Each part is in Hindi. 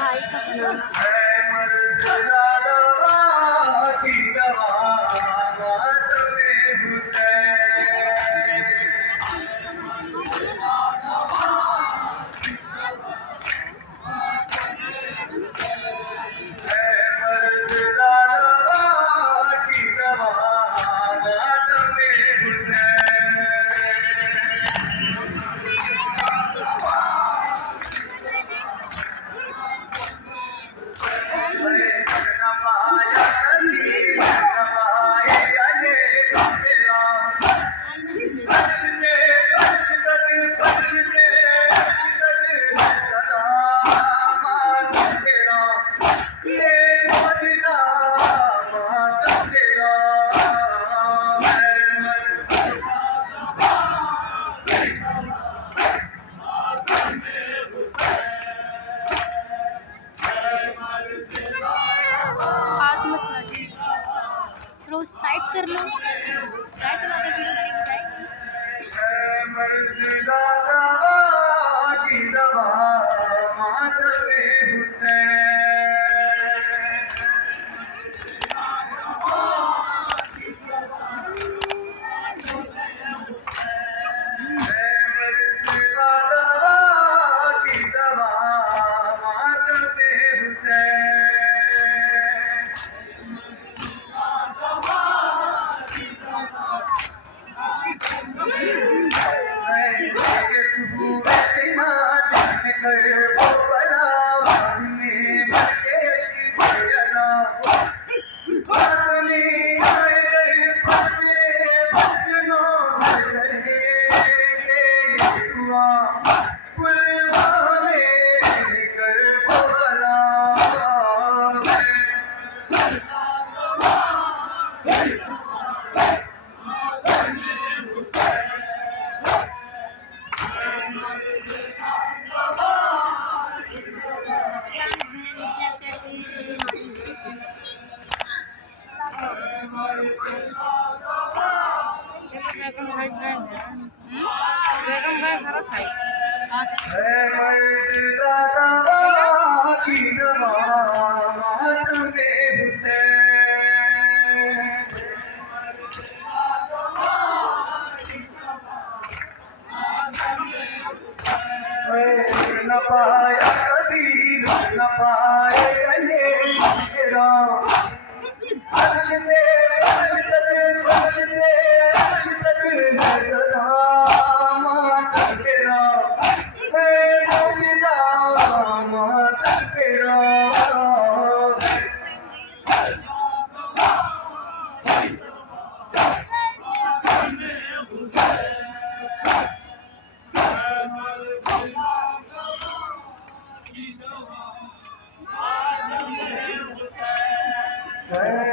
भाई का बनाना। हाथ मत मारिए। थोड़ा साइड कर लो। साइड से ज़्यादा वीडियो बनेगी जाएगी। न पाया कभी न पाएगा ये तेरा अर्श से अर्श तक अर्श से अर्श तक है सदा माता तेरा है मौजिज़ा माता तेरा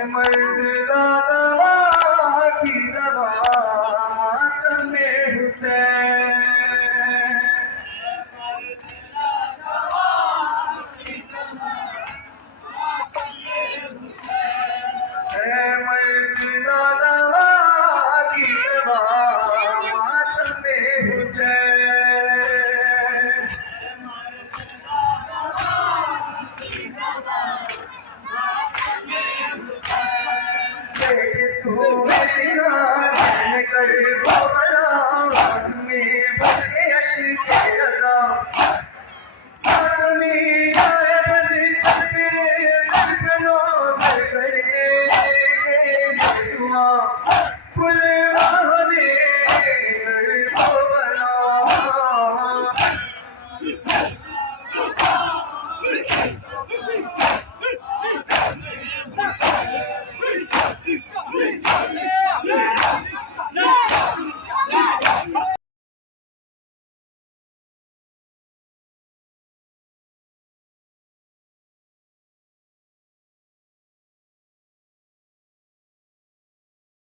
मर्ज़दा दवा की दवा मातमे हुसैन मर्ज़दा दवा की दवा मातमे हुसैन कर में बड़े अश्के रज़ा आदमी जाए बन तेरे दर्पणों में करे दुआ फुलवा दे को बना